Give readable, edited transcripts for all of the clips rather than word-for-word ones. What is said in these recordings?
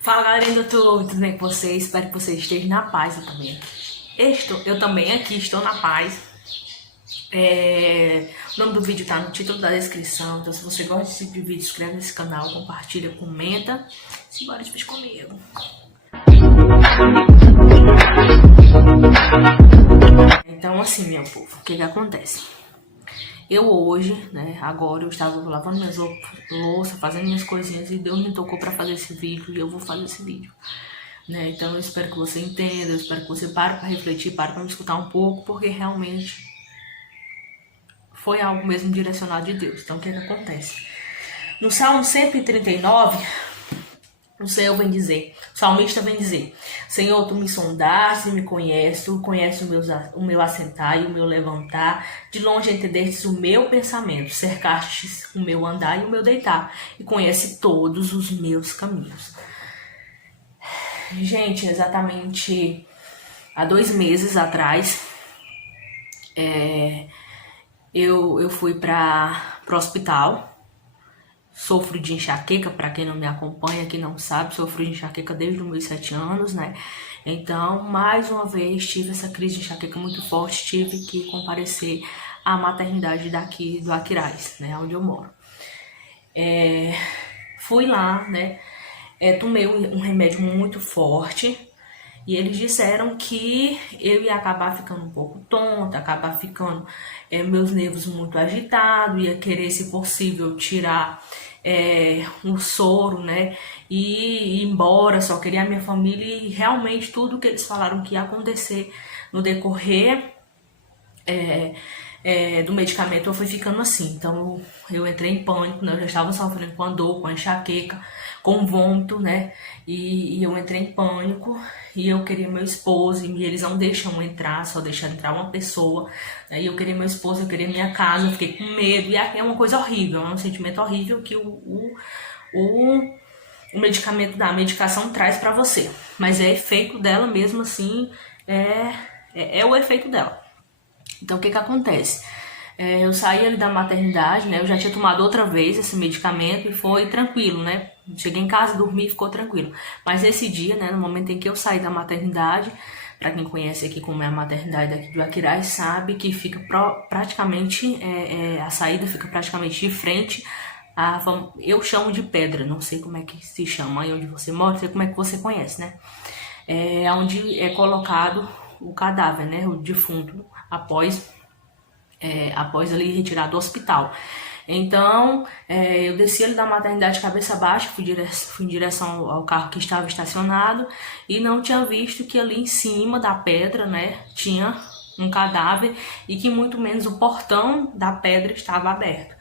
Fala galerinha do YouTube, tudo bem com vocês? Espero que vocês estejam na paz, eu também aqui estou na paz. O nome do vídeo tá no título da descrição, então se você gosta desse tipo de vídeo, inscreve nesse canal, compartilha, comenta. Simbora de vídeo comigo. Então assim, meu povo, o que acontece? Eu hoje, agora eu estava lavando minhas louças, fazendo minhas coisinhas e Deus me tocou para fazer esse vídeo e eu vou fazer esse vídeo, Então eu espero que você entenda, eu espero que você pare para refletir, pare para me escutar um pouco, porque realmente foi algo mesmo direcionado de Deus. Então o que acontece? No Salmo 139, o salmista vem dizer: Senhor, tu me sondaste e me conheces, tu conheces o meu assentar e o meu levantar, de longe entendestes o meu pensamento, cercastes o meu andar e o meu deitar, e conhece todos os meus caminhos. Gente, exatamente há 2 meses atrás, eu fui para o hospital. Sofro de enxaqueca, para quem não me acompanha, quem não sabe, sofro de enxaqueca desde os meus 7 anos, Então, mais uma vez, tive essa crise de enxaqueca muito forte, tive que comparecer à maternidade daqui do Aquiraz, onde eu moro. Fui lá, tomei um remédio muito forte e eles disseram que eu ia acabar ficando um pouco tonta, acabar ficando meus nervos muito agitados, ia querer, se possível, tirar um soro, e ir embora, só queria a minha família, e realmente tudo que eles falaram que ia acontecer no decorrer do medicamento, eu fui ficando assim. Então eu entrei em pânico, eu já estava sofrendo com a dor, com a enxaqueca, com vômito, e eu entrei em pânico, e eu queria meu esposo, e eles não deixam entrar, só deixam entrar uma pessoa, e eu queria meu esposo, eu queria minha casa, eu fiquei com medo, e é uma coisa horrível, é um sentimento horrível que o medicamento da medicação traz pra você, mas é efeito dela mesmo assim, é o efeito dela. Então o que acontece? Eu saí ali da maternidade, eu já tinha tomado outra vez esse medicamento e foi tranquilo, Cheguei em casa, dormi e ficou tranquilo. Mas esse dia, no momento em que eu saí da maternidade, para quem conhece aqui como é a maternidade daqui do Aquiraz, sabe que fica praticamente, a saída fica praticamente de frente eu chamo de pedra, não sei como é que se chama aí onde você mora, não sei como é que você conhece, É onde é colocado o cadáver, o defunto, após ali retirado do hospital. Então, eu desci ali da maternidade cabeça baixa, fui em direção ao carro que estava estacionado e não tinha visto que ali em cima da pedra, tinha um cadáver e que muito menos o portão da pedra estava aberto.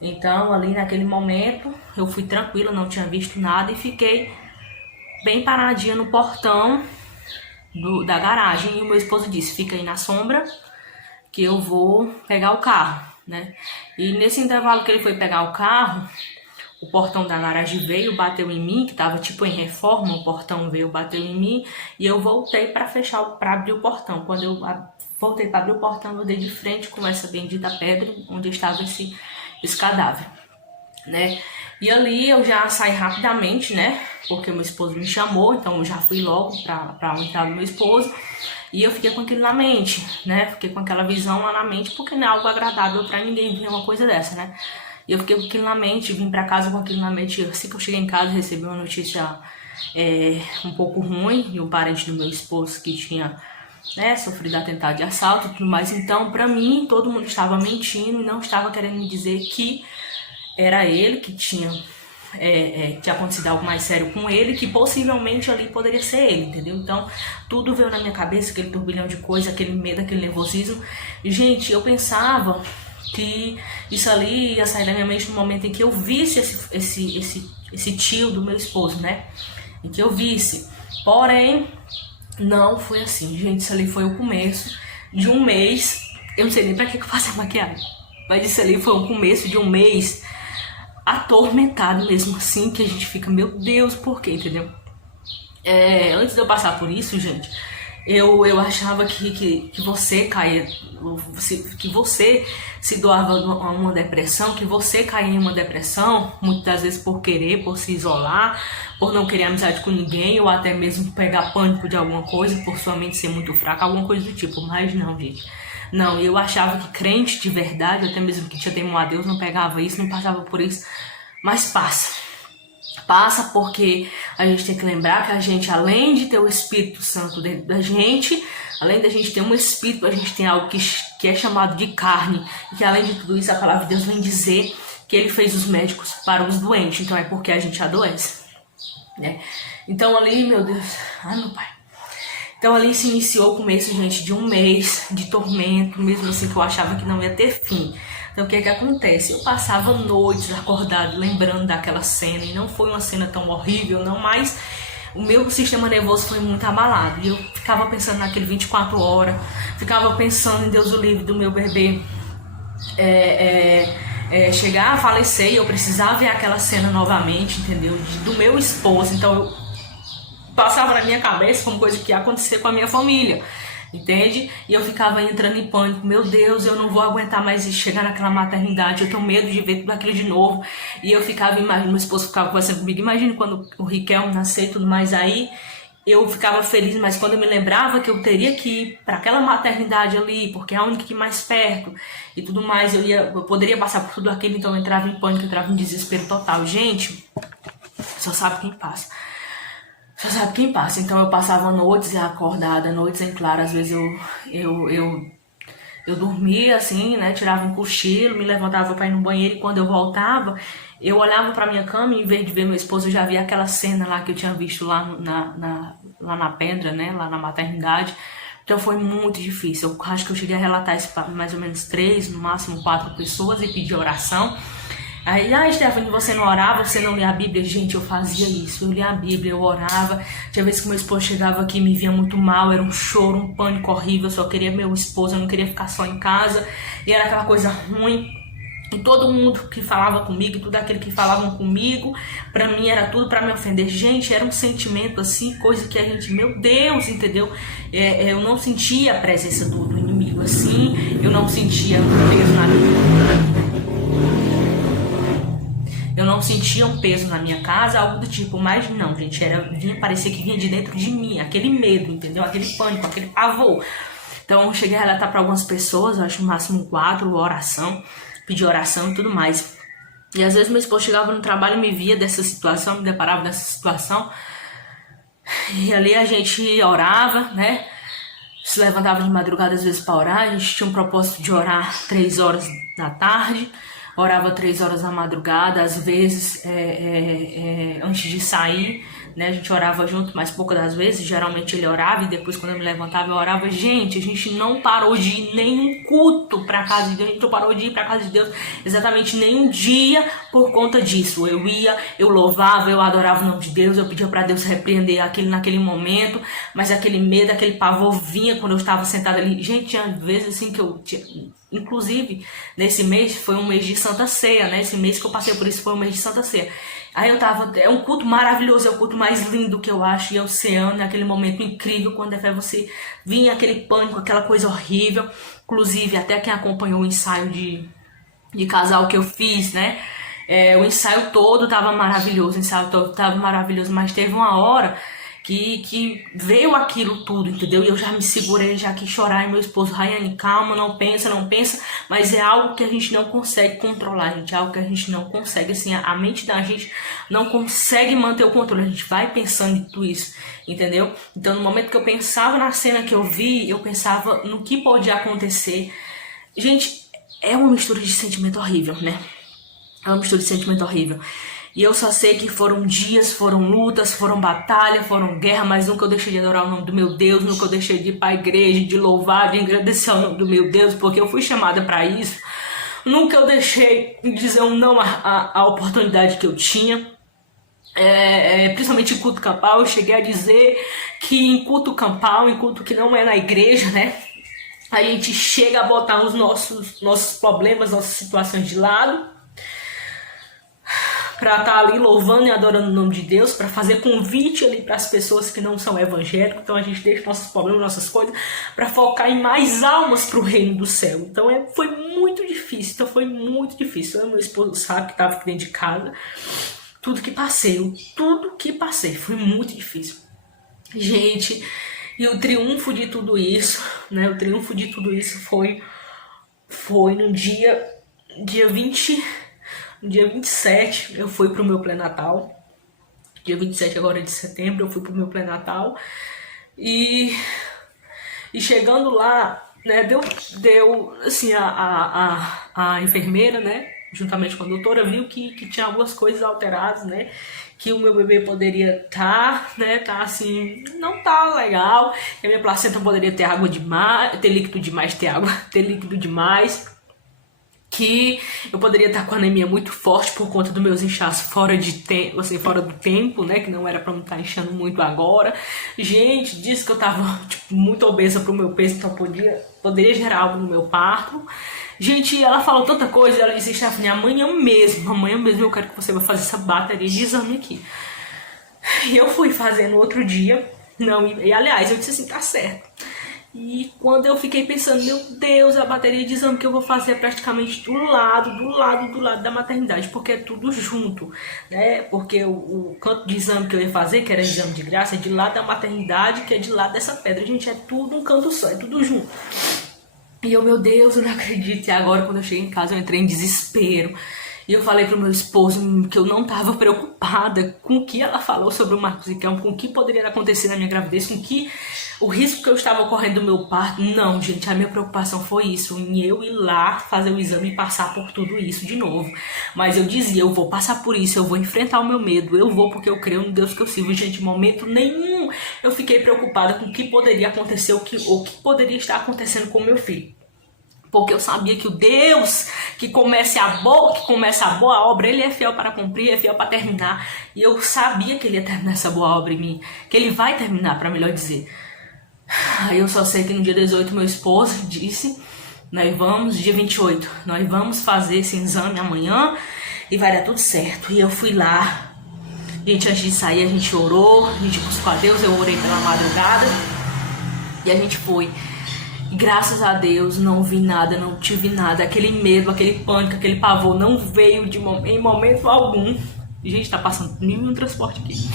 Então, ali naquele momento, eu fui tranquila, não tinha visto nada e fiquei bem paradinha no portão da garagem. E o meu esposo disse: fica aí na sombra que eu vou pegar o carro, E nesse intervalo que ele foi pegar o carro, o portão da garagem veio, bateu em mim, que tava tipo em reforma, o portão veio, bateu em mim, e eu voltei para abrir o portão. Quando eu voltei para abrir o portão, eu dei de frente com essa bendita pedra onde estava esse cadáver, E ali eu já saí rapidamente, porque meu esposo me chamou, então eu já fui logo para o entrada do meu esposo. E eu fiquei com aquilo na mente, Fiquei com aquela visão lá na mente, porque não é algo agradável pra ninguém ver uma coisa dessa, E eu fiquei com aquilo na mente, vim pra casa com aquilo na mente. Assim que eu cheguei em casa, recebi uma notícia um pouco ruim de um parente do meu esposo que tinha sofrido atentado de assalto e tudo mais. Então, pra mim, todo mundo estava mentindo e não estava querendo me dizer que era ele que tinha acontecido algo mais sério com ele, que possivelmente ali poderia ser ele, entendeu? Então, tudo veio na minha cabeça, aquele turbilhão de coisa, aquele medo, aquele nervosismo. E, gente, eu pensava que isso ali ia sair da minha mente no momento em que eu visse esse tio do meu esposo, Em que eu visse. Porém, não foi assim, gente. Isso ali foi o começo de um mês. Eu não sei nem pra que eu faço a maquiagem, mas isso ali foi o começo de um mês atormentado mesmo assim, que a gente fica, meu Deus, por quê, entendeu? Antes de eu passar por isso, gente, Eu achava que você caía, que você se doava a uma depressão, que você caía em uma depressão, muitas vezes por querer, por se isolar, por não querer amizade com ninguém, ou até mesmo pegar pânico de alguma coisa, por sua mente ser muito fraca, alguma coisa do tipo. Mas não, gente. Não, eu achava que crente de verdade, até mesmo que tinha temor a Deus, não pegava isso, não passava por isso. Mas passa. Passa porque a gente tem que lembrar que a gente, além de ter o Espírito Santo dentro da gente, além da gente ter um Espírito, a gente tem algo que é chamado de carne. E que além de tudo isso, a palavra de Deus vem dizer que Ele fez os médicos para os doentes. Então é porque a gente adoece, né? Então ali, meu Deus, ai meu pai. Então ali se iniciou o começo, gente, de um mês de tormento, mesmo assim que eu achava que não ia ter fim. Então o que é que acontece? Eu passava noites acordado lembrando daquela cena, e não foi uma cena tão horrível, não, mas o meu sistema nervoso foi muito abalado. E eu ficava pensando naquele 24 horas, ficava pensando em Deus o livre do meu bebê chegar a falecer, e eu precisava ver aquela cena novamente, entendeu? Do meu esposo. Então eu passava na minha cabeça como coisa que ia acontecer com a minha família, entende? E eu ficava entrando em pânico. Meu Deus, eu não vou aguentar mais chegar naquela maternidade, eu tenho medo de ver tudo aquilo de novo. E eu ficava imaginando, meu esposo ficava conversando comigo, imagina quando o Riquelme nascer e tudo mais. Aí eu ficava feliz, mas quando eu me lembrava que eu teria que ir para aquela maternidade ali, porque é a única que mais perto e tudo mais, eu poderia passar por tudo aquilo. Então eu entrava em pânico, eu entrava em desespero total. Gente, só sabe quem passa. Só sabe quem passa. Então eu passava noites acordada, noites em claro. Às vezes eu dormia assim, né? Tirava um cochilo, me levantava para ir no banheiro, e quando eu voltava, eu olhava para minha cama e em vez de ver meu esposo, eu já via aquela cena lá que eu tinha visto lá lá na pedra, né? Lá na maternidade. Então foi muito difícil. Eu acho que eu cheguei a relatar isso para mais ou menos 3, no máximo 4 pessoas, e pedir oração. Aí, Stephanie, você não orava, você não lia a Bíblia? Gente, eu fazia isso, eu lia a Bíblia, eu orava. Tinha vezes que meu esposo chegava aqui e me via muito mal, era um choro, um pânico horrível, eu só queria meu esposo, eu não queria ficar só em casa, e era aquela coisa ruim. E todo mundo que falava comigo, tudo aquele que falavam comigo, pra mim era tudo pra me ofender. Gente, era um sentimento assim, coisa que a gente, meu Deus, entendeu? Eu não sentia a presença do inimigo assim, eu não sentia um peso na minha... Eu não sentia um peso na minha casa, algo do tipo, mas não, gente, parecia que vinha de dentro de mim, aquele medo, entendeu? Aquele pânico, aquele pavor. Então eu cheguei a relatar para algumas pessoas, eu acho no máximo 4, oração, pedir oração e tudo mais. E às vezes meu esposo chegava no trabalho e me via dessa situação, me deparava dessa situação, e ali a gente orava, né? Se levantava de madrugada às vezes para orar. A gente tinha um propósito de orar 3 horas da tarde, orava 3 horas da madrugada, às vezes antes de sair, né, a gente orava junto, mas poucas das vezes, geralmente ele orava, e depois quando eu me levantava eu orava. Gente, a gente não parou de ir nenhum culto para casa de Deus, a gente não parou de ir para casa de Deus exatamente nenhum dia por conta disso. Eu ia, eu louvava, eu adorava o nome de Deus, eu pedia para Deus repreender aquilo naquele momento, mas aquele medo, aquele pavor vinha quando eu estava sentada ali. Gente, tinha vezes assim que eu tinha... Inclusive, nesse mês foi um mês de Santa Ceia, né? Esse mês que eu passei por isso foi um mês de Santa Ceia. Aí eu tava... É um culto maravilhoso, é o culto mais lindo que eu acho. E eu ceando naquele momento incrível, quando é você vinha aquele pânico, aquela coisa horrível. Inclusive, até quem acompanhou o ensaio de casal que eu fiz, né? O ensaio todo tava maravilhoso, o ensaio todo tava maravilhoso. Mas teve uma hora... Que veio aquilo tudo, entendeu? E eu já me segurei, já quis chorar, e meu esposo, Rayane, calma, não pensa, mas é algo que a gente não consegue controlar, gente, é algo que a gente não consegue, assim, a mente da gente não consegue manter o controle, a gente vai pensando em tudo isso, entendeu? Então, no momento que eu pensava na cena que eu vi, eu pensava no que podia acontecer. Gente, é uma mistura de sentimento horrível, né? É uma mistura de sentimento horrível. E eu só sei que foram dias, foram lutas, foram batalhas, foram guerra, mas nunca eu deixei de adorar o nome do meu Deus, nunca eu deixei de ir para a igreja, de louvar, de agradecer o nome do meu Deus, porque eu fui chamada para isso. Nunca eu deixei de dizer um não à oportunidade que eu tinha. Principalmente em culto campal, eu cheguei a dizer que em culto campal, em culto que não é na igreja, né? A gente chega a botar os nossos problemas, nossas situações de lado, para estar ali louvando e adorando o nome de Deus, para fazer convite ali para as pessoas que não são evangélicas. Então a gente deixa nossos problemas, nossas coisas, para focar em mais almas para o reino do céu. Então foi muito difícil, Meu esposo sabe que estava aqui dentro de casa. Tudo que passei, foi muito difícil. Gente, e o triunfo de tudo isso, né? O triunfo de tudo isso foi no dia 27, eu fui pro meu pré-natal. Dia 27 agora de setembro, eu fui pro meu pré-natal. E chegando lá, né, deu assim, a enfermeira, né, juntamente com a doutora, viu que tinha algumas coisas alteradas, né, que o meu bebê poderia tá assim, não tá legal, que a minha placenta poderia ter água demais, ter líquido demais, que eu poderia estar com anemia muito forte por conta dos meus inchaços fora do tempo, né, que não era pra me estar inchando muito agora. Gente, disse que eu tava muito obesa pro meu peso, então poderia gerar algo no meu parto. Gente, ela falou tanta coisa, ela disse: Stephanie, amanhã mesmo eu quero que você vá fazer essa bateria de exame aqui. E eu fui fazer no outro dia, e aliás, eu disse assim, tá certo. E quando eu fiquei pensando, meu Deus, a bateria de exame que eu vou fazer é praticamente do lado da maternidade, porque é tudo junto, né? Porque o canto de exame que eu ia fazer, que era exame de graça, é de lado da maternidade, que é de lado dessa pedra. Gente, é tudo um canto só, é tudo junto. E eu, meu Deus, eu não acredito. E agora, quando eu cheguei em casa, eu entrei em desespero. E eu falei pro meu esposo que eu não tava preocupada com o que ela falou sobre o Marcos Riquelme, com o que poderia acontecer na minha gravidez, com o risco que eu estava correndo do meu parto. Não, gente, a minha preocupação foi isso, em eu ir lá fazer o exame e passar por tudo isso de novo. Mas eu dizia, eu vou passar por isso, eu vou enfrentar o meu medo, eu vou porque eu creio no Deus que eu sirvo. Gente, em momento nenhum eu fiquei preocupada com o que poderia acontecer, o que poderia estar acontecendo com o meu filho. Porque eu sabia que o Deus que começa a boa obra, Ele é fiel para cumprir, é fiel para terminar. E eu sabia que Ele ia terminar essa boa obra em mim, que Ele vai terminar, para melhor dizer. Aí eu só sei que no dia 18 meu esposo disse, dia 28, nós vamos fazer esse exame amanhã e vai dar tudo certo. E eu fui lá, gente, antes de sair a gente orou, a gente buscou a Deus, eu orei pela madrugada e a gente foi. E graças a Deus não vi nada, não tive nada, aquele medo, aquele pânico, aquele pavor não veio em momento algum. Gente, tá passando nenhum transporte aqui.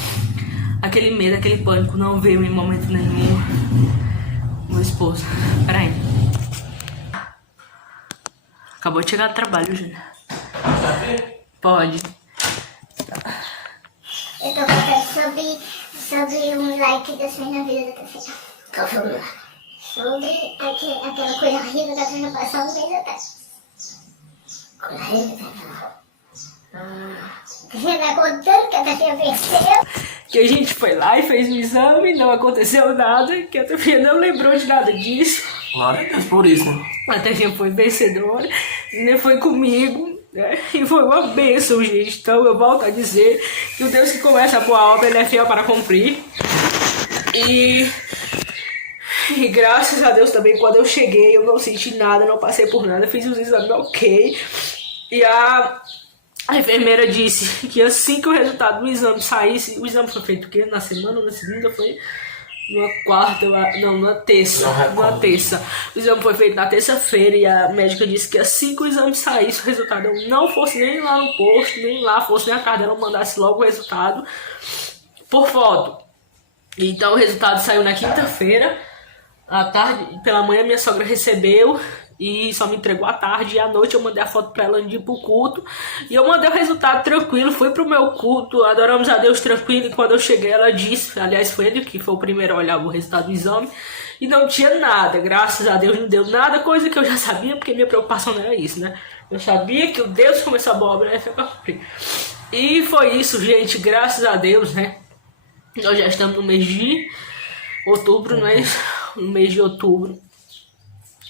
Aquele medo, aquele pânico não veio em momento nenhum. Meu esposo, peraí. Acabou de chegar do trabalho, gente. Pode. Eu tô contando sobre um like que Deus fez na vida da terceira. Qual foi o lá? Sobre aquela coisa horrível da semana passada, um mês atrás. Coisa horrível que você vai contando que a Tefia venceu. Que a gente foi lá e fez um exame, não aconteceu nada, que a Tefia não lembrou de nada disso. Glória a Deus por isso, né? A Tefia foi vencedora, né? Foi comigo, né? E foi uma bênção, gente. Então eu volto a dizer que o Deus que começa a boa obra, Ele é fiel para cumprir. E graças a Deus também, quando eu cheguei, eu não senti nada, não passei por nada, fiz os exames ok. E a enfermeira disse que assim que o resultado do exame saísse, o exame foi feito que na semana ou na segunda, foi numa quarta, não, na terça. O exame foi feito na terça-feira e a médica disse que assim que o exame saísse, o resultado eu não fosse nem lá no posto, nem lá fosse nem a casa dela, mandasse logo o resultado por foto. Então o resultado saiu na quinta-feira. À tarde, pela manhã minha sogra recebeu e só me entregou à tarde. E à noite eu mandei a foto pra ela de ir pro culto. E eu mandei o resultado tranquilo, fui pro meu culto, adoramos a Deus tranquilo. E quando eu cheguei ela disse, aliás foi ele que foi o primeiro a olhar o resultado do exame, e não tinha nada, graças a Deus não deu nada, coisa que eu já sabia, porque minha preocupação não era isso, né? Eu sabia que o Deus que começou a boa obra, né, foi pra cumprir. E foi isso, gente, graças a Deus, né? Nós já estamos no mês de outubro, não é isso? No mês de outubro.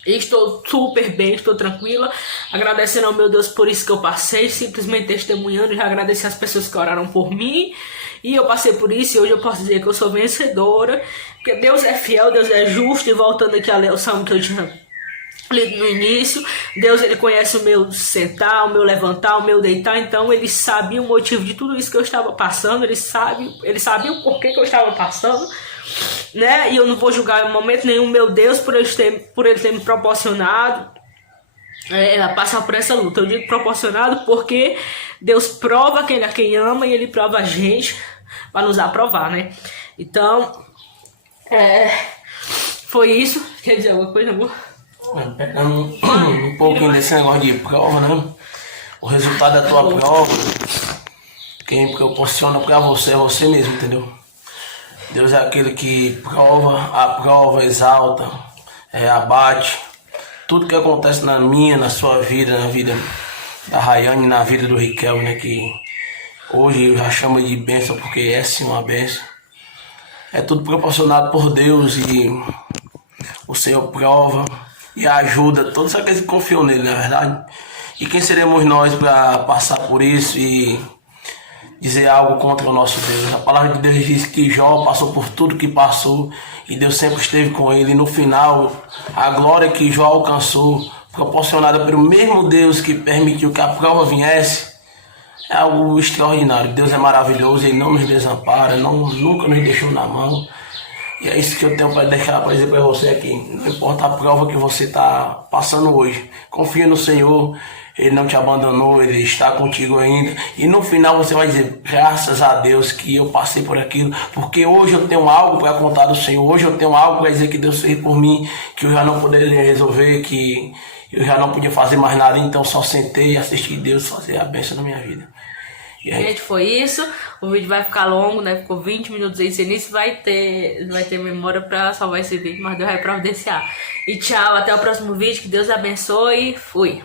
Estou super bem, estou tranquila, agradecendo ao meu Deus por isso que eu passei, simplesmente testemunhando, já agradeci as pessoas que oraram por mim, e eu passei por isso, e hoje eu posso dizer que eu sou vencedora, porque Deus é fiel, Deus é justo. E voltando aqui a ler o salmo que eu tinha no início, Deus ele conhece o meu sentar, o meu levantar, o meu deitar, então ele sabia o motivo de tudo isso que eu estava passando, ele sabia o porquê que eu estava passando, né? E eu não vou julgar em momento nenhum meu Deus por ele ter me proporcionado passar por essa luta. Eu digo proporcionado porque Deus prova aquele a quem ama e ele prova a gente para nos aprovar, né? Então, foi isso. Quer dizer alguma coisa, amor? Pegando um pouquinho desse negócio de prova, né? O resultado da tua prova, quem proporciona pra você é você mesmo, entendeu? Deus é aquele que aprova, exalta, abate. Tudo que acontece na minha, na sua vida, na vida da Rayane, na vida do Riquel, né? Que hoje eu já chamo de bênção, porque é sim uma bênção. É tudo proporcionado por Deus e o Senhor prova e ajuda todos aqueles que confiam nele, não é verdade? E quem seremos nós para passar por isso e dizer algo contra o nosso Deus? A palavra de Deus diz que Jó passou por tudo que passou e Deus sempre esteve com ele. E no final, a glória que Jó alcançou, proporcionada pelo mesmo Deus que permitiu que a prova viesse, é algo extraordinário. Deus é maravilhoso, Ele não nos desampara, nunca nos deixou na mão. E é isso que eu tenho para deixar para dizer para você aqui. Não importa a prova que você está passando hoje, confia no Senhor, Ele não te abandonou, Ele está contigo ainda. E no final você vai dizer, graças a Deus que eu passei por aquilo, porque hoje eu tenho algo para contar do Senhor, hoje eu tenho algo para dizer que Deus fez por mim, que eu já não poderia resolver, que eu já não podia fazer mais nada, então só sentei e assisti Deus fazer a bênção na minha vida. Gente, foi isso. O vídeo vai ficar longo, né? Ficou 20 minutos aí. Sem início vai ter memória pra salvar esse vídeo, mas Deus vai providenciar. E tchau, até o próximo vídeo. Que Deus abençoe. Fui.